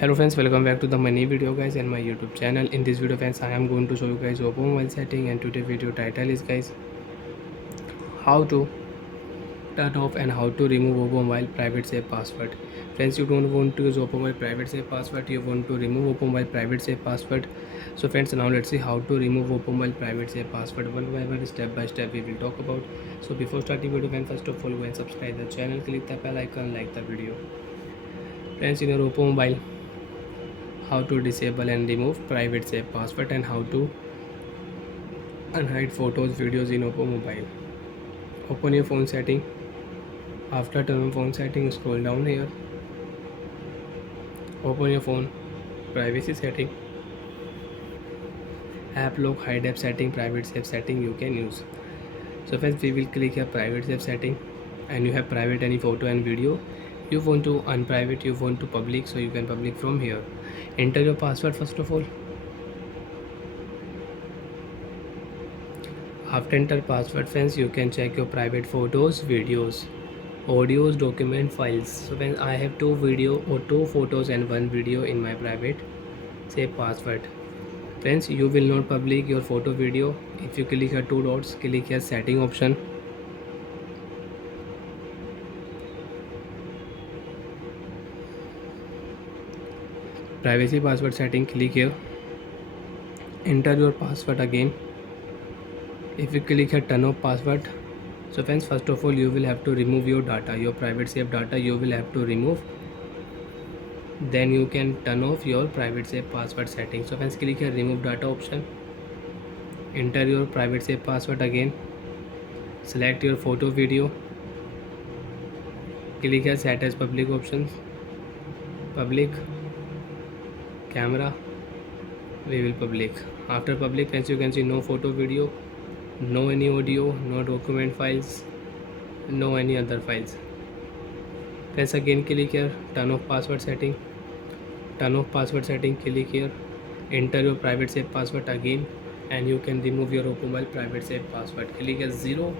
Hello friends, welcome back to the my new video guys and my YouTube channel. In this video friends, I am going to show you guys oppo mobile setting, and today video title is guys how to turn off and how to remove oppo mobile private save password. Friends, you don't want to use oppo mobile private save password, you want to remove oppo mobile private save password. So friends, now let's see how to remove oppo mobile private save password one by one, step by step we will talk about. So before starting video friends, first of all go and subscribe the channel, click the bell icon, like the video. Friends, in your oppo mobile, how to disable and remove private save password and how to unhide photos videos in oppo mobile. Open your phone setting. After turn on phone setting, scroll down here, open your phone, privacy setting, app lock, hide app setting, private save setting you can use. So first we will click here private save setting, and you have private any photo and video. You want to unprivate, you want to public, so you can public from here. Enter your password first of all. After enter password friends, you can check your private photos, videos, audios, document files. So when I have two video or two photos and one video in my private save password. Friends, you will not public your photo video. If you click here two dots, click here setting option. Privacy password setting, click here. Enter your password again. If you click here turn off password. So friends, first of all you will have to remove your data, your private save data you will have to remove. Then you can turn off your private save password setting. So friends, click here remove data option. Enter your private save password again. Select your photo video. Click here set as public options. Public camera we will public. After public friends, you can see no photo video, no any audio, no document files, no any other files. Friends, again click here turn off password setting. Turn off password setting, click here. Enter your private save password again, and you can remove your oppo mobile private save password. Click as 0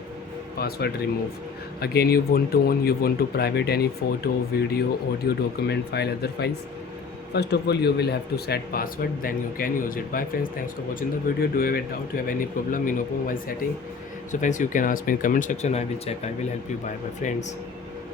password remove. Again you want to on, you want to private any photo, video, audio, document file, other files. First of all you will have to set password, then you can use it. Bye friends, thanks for watching the video. Do you have a doubt, you have any problem in oppo mobile setting? So friends, you can ask me in comment section, I will check, I will help you. Bye bye friends.